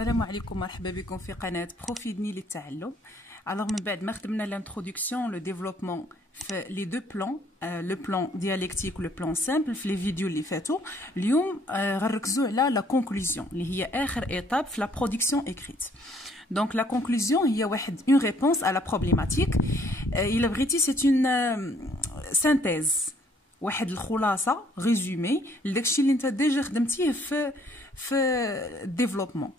السلام عليكم، مرحبا بكم في قناة بروفيدني للتعلم. Alors من بعد ما خدمنا l'introduction, le développement في les deux plans, le plan dialectique ou le plan simple في les vidéos اللي فاتوا. اليوم غنركزوا على la conclusion اللي هي آخر étape في la production écrite. Donc la conclusion هي واحد une réponse à la problématique. Il بغيتي c'est une synthèse, واحد الخلاصة résumé لداكشي اللي انت ديجا خدمتيه في الديفلوبمون.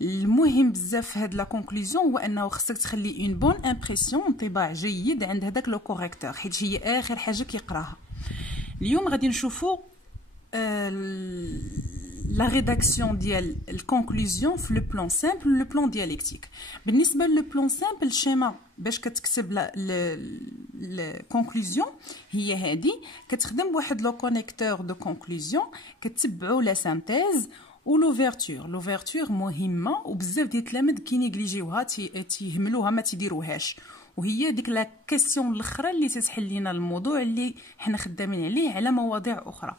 المهم بزاف في هاد لا كونكلوزيون هو انه خصك تخلي اون بون امبرسيون، انطباع جيد عند هذاك لو كوريكتور، حيت هي اخر حاجه كيقراها. اليوم غادي نشوفوا لا ريداكسيون ديال الكونكلوزيون في لو بلان سامبل لو بلان دياليكتيك. بالنسبه لو بلان سامبل الشيما باش كتكتب الكونكلوزيون هي هادي، كتخدم بواحد لو كونيكتور دو كونكلوزيون، كتبعوا لا سانتيز لوفيرتور مهمه وبزاف ديال التلاميذ كينيغليجيوها، تيهملوها ما تيديروهاش، وهي ديك لا كيسيون الاخرى اللي تتحل لينا الموضوع اللي حنا خدامين عليه على مواضيع اخرى.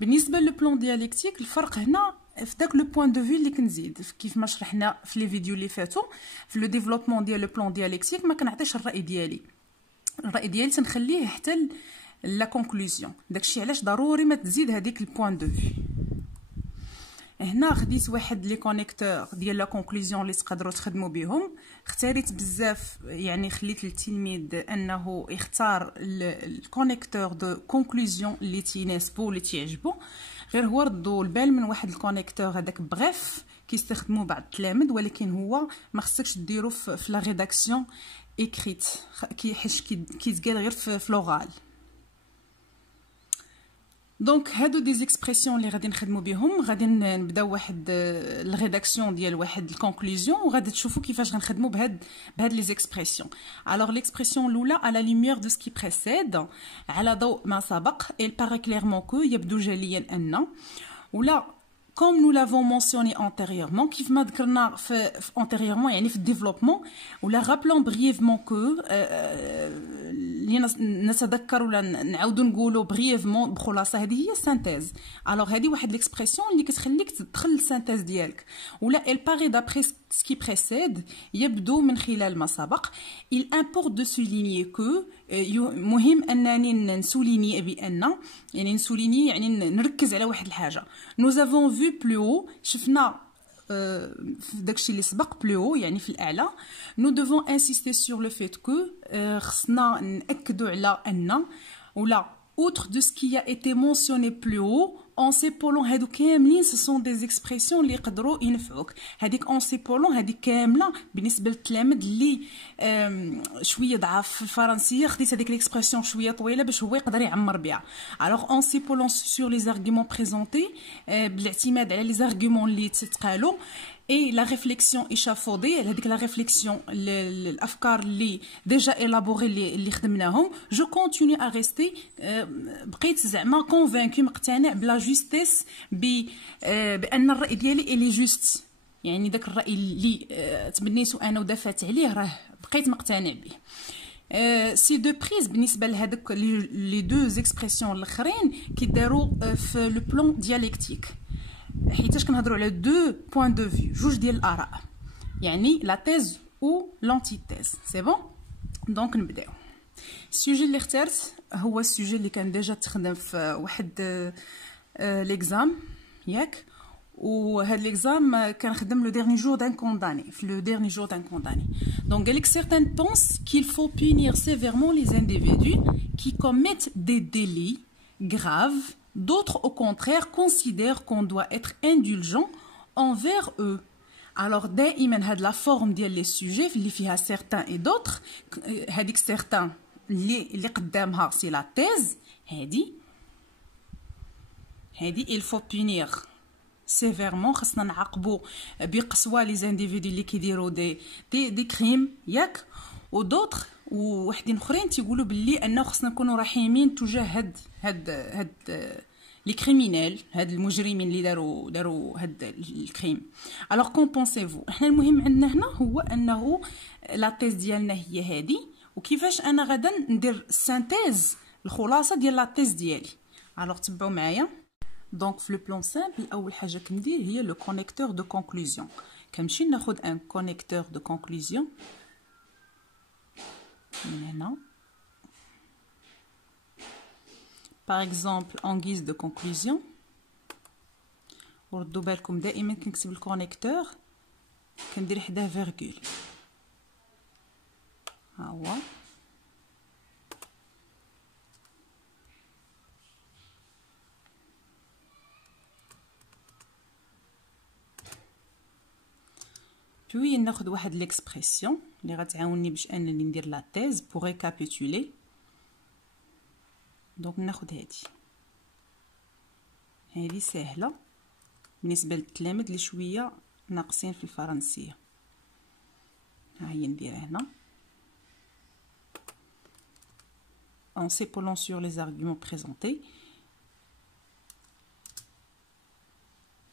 بالنسبه للبلان دياليكتيك الفرق هنا في داك لو بوين دو في اللي كنزيد كيف ما شرحنا في لي فيديو اللي فاتوا. في لو ديفلوبمون ديال لو بلان دياليكتيك ما كنعطيش الراي ديالي تنخليه حتى لا كونكلوزيون. داكشي علاش ضروري ما تزيد هذيك البوين دو في. هنا خديت واحد لي كونيكتور ديال لا كونكلوزيون اللي تقدروا تخدموا بهم. اختاريت بزاف، يعني خليت للتلميذ انه يختار الكونيكتور دو كونكلوزيون اللي تيناسبو اللي تعجبو، غير هو ردوا البال من واحد الكونيكتور هذاك بغيف كيستخدموا بعض التلاميذ، ولكن هو ما خصكش ديرو في لا ريداكسيون ايكريت، حيت كيتقال غير في لوغال. دونك هادو دي زيكسبرسيون اللي غادي نخدموا بهم. غادي نبداو واحد الريداكسيون ديال واحد الكونكلوزيون، وغادي تشوفوا كيفاش غنخدموا بهاد لي زيكسبرسيون. الوغ ليكسبرسيون الاولى على ليمير دو سكي بريسيد، على ضوء ما سبق. il paraît clairement que يبدو جليا ان، ولا comme nous l'avons mentionné antérieurement، كيف ما ذكرنا في antérieurement يعني في الديفلوبمون، ولا rappelons brièvement que نتذكر ولا نعاودوا نقولوا بريفمون بخلاصه. هذه هي السانتيز. الوغ هذه واحد ليكسبرسيون اللي كتخليك تدخل السانتيز ديالك. ولا elle paraît d'après ce qui précède، يبدو من خلال ما سبق. il importe de souligner que، مهم انني نسوليني بان، يعني نسوليني يعني نركز على واحد الحاجه. nous avons vu plus haut، شفنا في داكشي اللي سبق بلو يعني في الاعلى. nous devons insister sur le fait que، خصنا ناكدوا على ان، ولا outre de ce qui a été mentionné plus haut en سيبولون. هادو كاملين سو سون دي زيكسبرسيون اللي يقدروا ينفعوك. هذيك اون سيبولون هذيك كامله بالنسبه للتلاميذ اللي شويه ضعاف في الفرنسيه، خديت هذيك ليكسبرسيون شويه طويله باش هو يقدر يعمر بها. الوغ اون سيبولون سور لي زارغومون بريزونتي، بالاعتماد على لي زارغومون اللي تتقالوا. اي لا ريفليكسيون ايشافودي، هذيك لا ريفليكسيون الافكار اللي ديجا الابوري اللي خدمناهم. جو كونتينيو ا ريستي، بقيت زعما كونفانكي مقتنع بلا جوستيس، بان الراي ديالي الي جوست، يعني داك الراي اللي تبنيتو انا ودافعت عليه راه بقيت مقتنع به. سي دو بريز بالنسبه لهذوك لي دو زيكسبرسيون الاخرين كيداروا في لو بلان دياليكتيك، حيتاش كنهضروا على دو بوين دو في، جوج ديال الاراء، يعني لا تيز و لونتيتيز. سي بون. دونك نبداو. السوجي اللي اخترت هو السوجي اللي كان ديجا تخدم في واحد ليكزام ياك، وهاد ليكزام كنخدم لو ديرني جور دان كونداني، في لو ديرني جور دان كونداني. دونك قالك certains pensent qu'il faut punir sévèrement les individus qui commettent des délits graves. D'autres, au contraire, considèrent qu'on doit être indulgent envers eux. Alors, دائما هاد لا فورم ديال لي سوجي اللي فيها certains et d'autres، هذيك certains اللي قدامها سي لا تيز، هادي il faut punir sévèrement، خصنا نعاقبوا بقسوه لي زانديفيدي اللي كيديروا دي كريم ياك. ودوطخ ووحدين اخرين تيقولوا باللي انه خصنا نكونوا رحيمين تجاه هاد لي كريمينال، هاد المجرمين اللي داروا هاد الكريم. الوغ كون بونسيفو، احنا المهم عندنا هنا هو انه لا تيز ديالنا هي هادي، وكيفاش انا غادا ندير سانتيز الخلاصه ديال لا تيز ديالي. الوغ تبعوا معايا. دونك في لو بلان سامبل اول حاجه كندير هي لو كونيكتور دو كونكلوزيون. كنمشي ناخذ ان كونيكتور دو كونكلوزيون من هنا par exemple en guise de conclusion. وردوا بالكم دائما كنكتب الكونيكتور كندير حداه فيرغول. ها هو بوي ناخذ واحد ليكسبرسيون اللي غتعاونني باش انني ندير لا تيز بور ريكابيتولي. دونك ناخذ هذه سهله بالنسبه للتلاميذ اللي شويه ناقصين في الفرنسيه. ها هي نديرها هنا en s'épaullant sur les arguments présentés.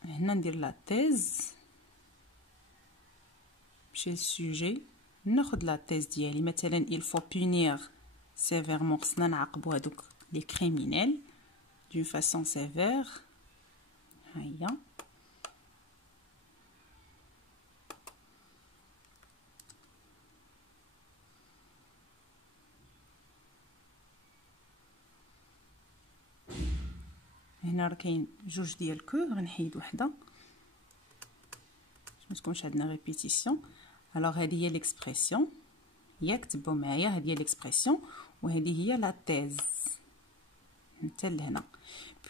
هنا ندير لا تيز chez le sujet. ناخذ لا تيز ديالي مثلا il faut punir sévèrement. خصنا نعاقبوا هذوك les criminels d'une façon sévère. هيا هنا راه كاين جوج ديال كو غنحيد وحده باش ما تكونش عندنا ريبيتيسيون. الوغ هذه هي ليكسبرسيون ياك تبعوا معايا. هذه هي ليكسبرسيون وهذه هي لا تيز حتى لهنا.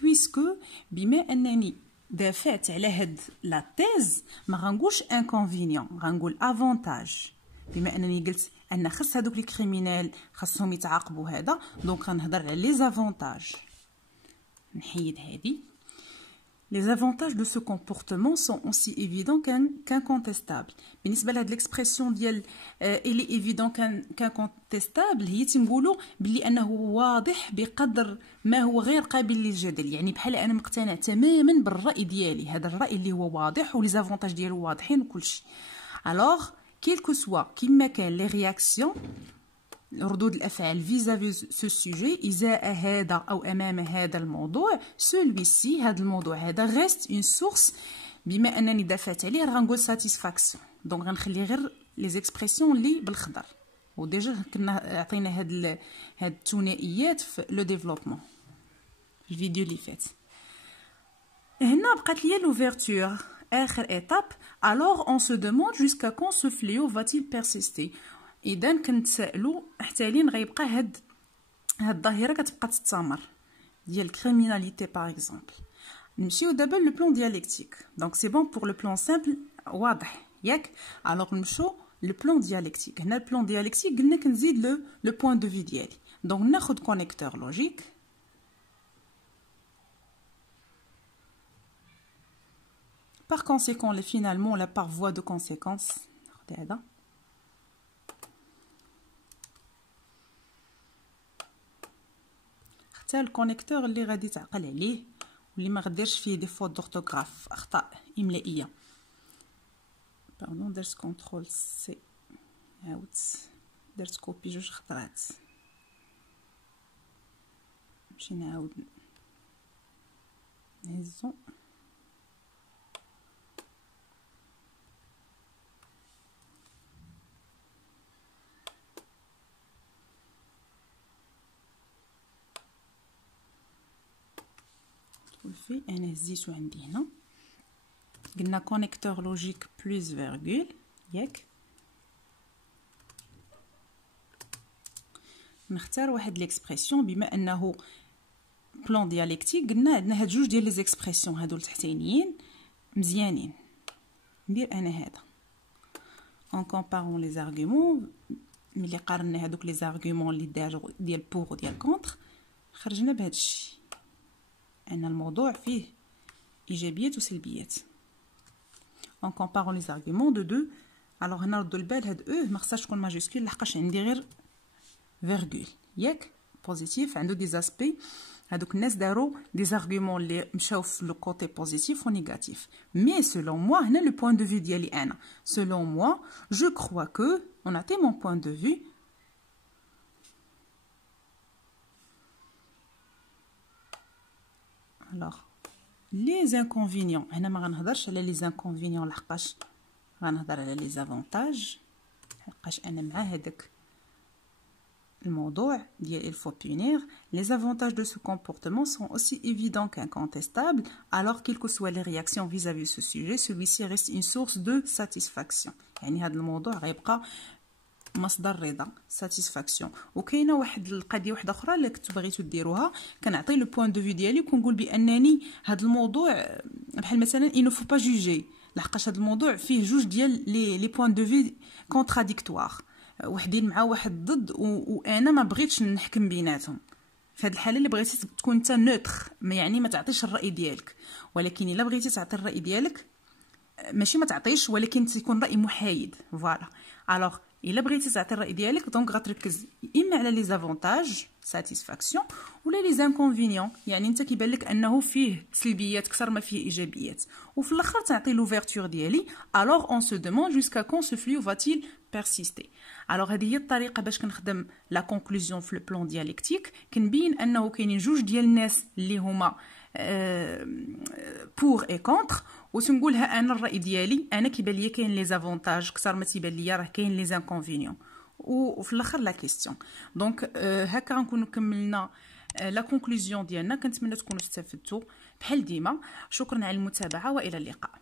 بويسكو بما انني دافعت على هاد لا تيز ما غنقولش انكونفينيون غنقول افونتاج. بما انني قلت ان خص هذوك لي كريمينال خاصهم يتعاقبوا هذا دونك غنهضر على لي زافونتاج. نحيد هذه. Les avantages de ce comportement sont aussi évidents qu'incontestables. بالنسبه لهاد ليكسبرسيون ديال اللي ايفيدون كانكونتيستابل هي تنقولوا بلي انه واضح بقدر ما هو غير قابل للجدل. يعني بحال انا مقتنع تماما بالراي ديالي، هذا الراي اللي هو واضح ولي زافونتاج ديالو واضحين وكلشي. الوغ كيلكو سوا كيما كان لي رياكسيون ردود الافعال فيزافي سو سوجي ازاء هذا او امام هذا الموضوع سولويسي هذا الموضوع هذا غيست اون سورس. بما انني دافعت عليه راه غنقول ساتيسفاكسيون. دونك غنخلي غير لي زيكسبرسيون اللي بالخضر. وديجا كنا عطينا هاد الثنائيات في لو ديفلوبمون في الفيديو اللي فات. هنا بقات ليا لوفيرتور اخر ايتاب. alors on se demande jusqu'à quand ce fléau va-t-il persister. اذا كنتسائلوا حتى لين غيبقى هاد الظاهره كتبقى تستمر ديال الكريميناليتي باغ اكزومبل. نمشيو دابا لو بلان دياليكتيك. دونك سي بون بور لو بلان سامبل واضح ياك. الوغ نمشيو لو بلان دياليكتيك. هنا البلان دياليكتيك قلنا كنزيد لو بوين دو في ديالي. دونك ناخذ كونيكتور لوجيك par conséquent les finalement la par voie de conséquence. ناخذ هذا حتى الكونيكتور اللي غادي تعقل عليه واللي ما غديرش فيه دي فوت دورتوغراف اخطاء املائيه. باردون درت كونترول سي عاودت درت كوبي جوج خطرات. نمشي نعاود نهزو في انا هزيتو عندي هنا. قلنا كونيكتور لوجيك بلس فيرغول ياك. نختار واحد ليكسبرسيون بما انه بلان دياليكتيك قلنا عندنا هاد جوج ديال لي زيكسبرسيون هادو التحتانيين مزيانين. ندير انا هذا en comparant les arguments. ملي قارنا هادوك لي زارغومون اللي داروا ديال بور وديال كونتر خرجنا بهذا الشيء ان الموضوع فيه ايجابيات وسلبيات. en comparant les arguments de deux. alors هنا ردوا البال هاد ما خصهاش تكون ماجيسكول لحقاش عندي غير فيرغول ياك. بوزيتيف عنده دي زاسبي. هادوك الناس داروا دي زارغومون اللي مشاو في لو كوتي بوزيتيف و نيجاتيف. مي سولون موا هنا لو بوين دو في ديالي انا سولون موا جو كخوا كو on a mon point de vue. alors لي زانكونفينيون. هنا ما غنهضرش على لي زانكونفينيون لحقاش غنهضر على لي زافونتاج، لحقاش انا مع هذاك الموضوع ديال il faut punir. Les avantages de ce comportement sont aussi évidents qu'incontestables, alors quelles que soient les réactions vis-à-vis de ce sujet, celui-ci reste une source de satisfaction. يعني هذا الموضوع غيبقى مصدر رضا satisfaction. وكاينه واحد القضيه واحده اخرى اللي كنتو بغيتو ديروها، كنعطي لو بوين دو في ديالي وكنقول بانني هذا الموضوع بحال مثلا il ne faut pas juger، لحقاش هذا الموضوع فيه جوج ديال لي بوين دو في كونتراديكتوار، وحدين مع واحد ضد، وانا ما بغيتش نحكم بيناتهم. في هذه الحاله اللي بغيتي تكون انت نوتر، يعني ما تعطيش الراي ديالك، ولكن الا بغيتي تعطي الراي ديالك ماشي ما تعطيش، ولكن تكون راي محايد. فوالا الوغ الا بغيتي تعطي الراي ديالك دونك غتركز اما على لي زافونتاج ساتيسفاكسيون ولا لي زانكونفينيون، يعني انت كيبان لك انه فيه سلبيات اكثر ما فيه ايجابيات، وفي الاخر تعطي لوفيرتور ديالي. الوغ اون سو دوموند جوسكا كون سو فلو فاتيل بيرسيستي. الوغ هذه هي الطريقه باش كنخدم لا كونكلوزيون في لو بلان دياليكتيك، كنبين انه كاينين جوج ديال الناس اللي هما بور اي كونتر، وتنقولها انا الراي ديالي، انا كيبان ليا كاين لي زافونتاج اكثر ما تيبان ليا راه كاين لي زانكونفينيون، وفي الاخر لا كيستيون. دونك هكا غنكونوا كملنا لا كونكلوزيون ديالنا. كنتمنى تكونوا استفدتوا. بحال ديما شكرا على المتابعه والى اللقاء.